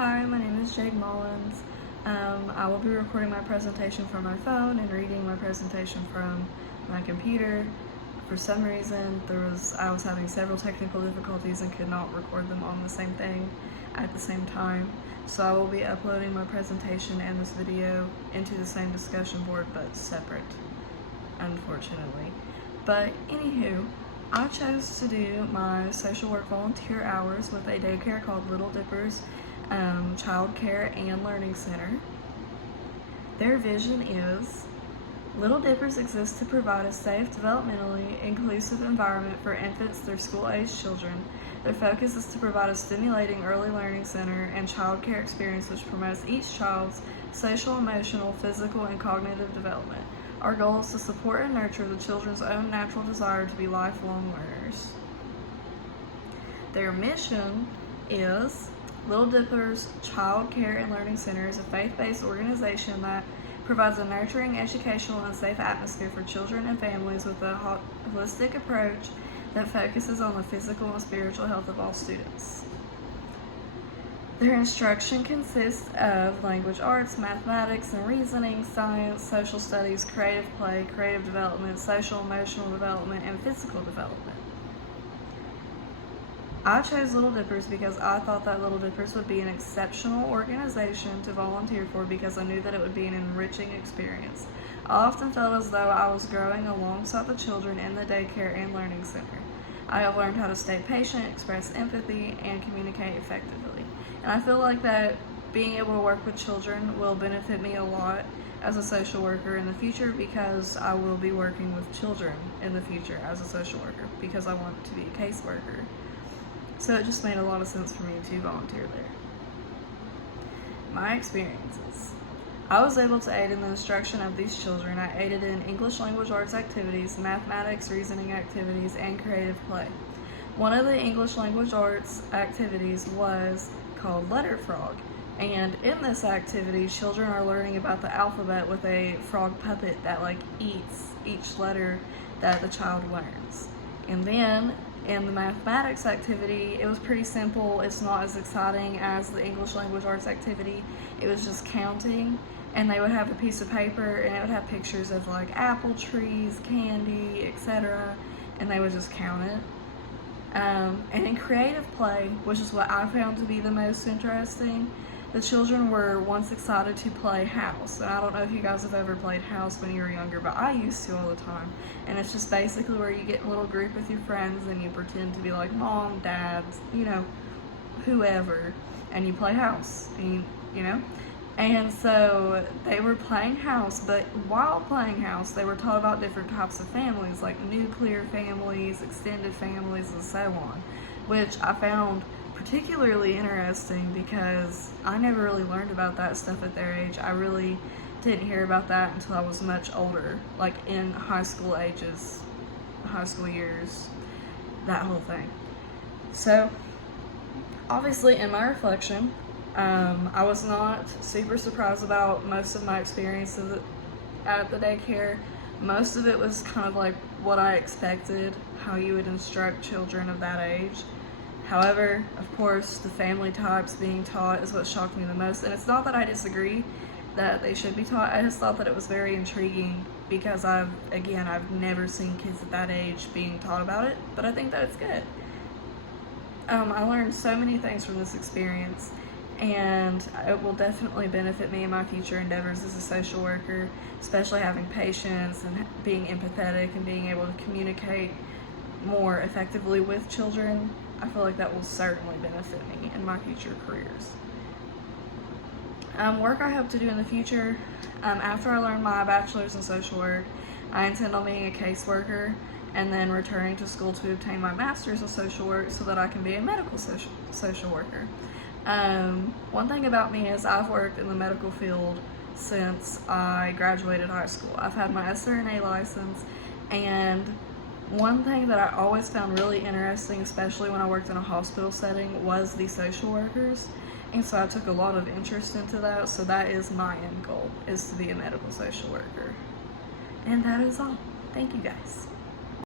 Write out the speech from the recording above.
Hi, my name is Jayde Mullins. I will be recording my presentation from my phone and reading my presentation from my computer. For some reason, I was having several technical difficulties and could not record them on the same thing at the same time. So I will be uploading my presentation and this video into the same discussion board but separate, unfortunately. But anywho, I chose to do my social work volunteer hours with a daycare called Little Dippers Child Care and Learning Center. Their vision is, Little Dippers exists to provide a safe, developmentally inclusive environment for infants through school-aged children. Their focus is to provide a stimulating early learning center and child care experience which promotes each child's social, emotional, physical, and cognitive development. Our goal is to support and nurture the children's own natural desire to be lifelong learners. Their mission is, Little Dippers Child Care and Learning Center is a faith-based organization that provides a nurturing, educational, and safe atmosphere for children and families with a holistic approach that focuses on the physical and spiritual health of all students. Their instruction consists of language arts, mathematics and reasoning, science, social studies, creative play, creative development, social emotional development, and physical development. I chose Little Dippers because I thought that Little Dippers would be an exceptional organization to volunteer for because I knew that it would be an enriching experience. I often felt as though I was growing alongside the children in the daycare and learning center. I have learned how to stay patient, express empathy, and communicate effectively. And I feel like that being able to work with children will benefit me a lot as a social worker in the future because I will be working with children in the future as a social worker because I want to be a caseworker. So it just made a lot of sense for me to volunteer there. My experiences. I was able to aid in the instruction of these children. I aided in English language arts activities, mathematics, reasoning activities, and creative play. One of the English language arts activities was called Letter Frog. And in this activity, children are learning about the alphabet with a frog puppet that eats each letter that the child learns. And then in the mathematics activity, it was pretty simple. It's not as exciting as the English language arts activity. It was just counting, and they would have a piece of paper and it would have pictures of apple trees, candy, etc. and they would just count it. And in creative play, which is what I found to be the most interesting, the children were once excited to play house. And I don't know if you guys have ever played house when you were younger, but I used to all the time. And it's just basically where you get in a little group with your friends and you pretend to be like mom, dad, whoever, and you play house, and And so they were playing house, but while playing house, they were taught about different types of families, like nuclear families, extended families, and so on, which I found particularly interesting because I never really learned about that stuff at their age. I really didn't hear about that until I was much older, like in high school ages, high school years, that whole thing. So obviously in my reflection, I was not super surprised about most of my experiences at the daycare. Most of it was kind of like what I expected, how you would instruct children of that age. However, of course, the family types being taught is what shocked me the most. And it's not that I disagree that they should be taught. I just thought that it was very intriguing because I've never seen kids at that age being taught about it, but I think that it's good. I learned so many things from this experience, and it will definitely benefit me in my future endeavors as a social worker, especially having patience and being empathetic and being able to communicate more effectively with children. I feel like that will certainly benefit me in my future careers. Work I hope to do in the future, after I learn my bachelor's in social work, I intend on being a caseworker and then returning to school to obtain my master's in social work so that I can be a medical social worker. One thing about me is I've worked in the medical field since I graduated high school. I've had my SRNA license, and one thing that I always found really interesting, especially when I worked in a hospital setting, was the social workers. And so I took a lot of interest into that. So that is my end goal, is to be a medical social worker. And that is all. Thank you guys.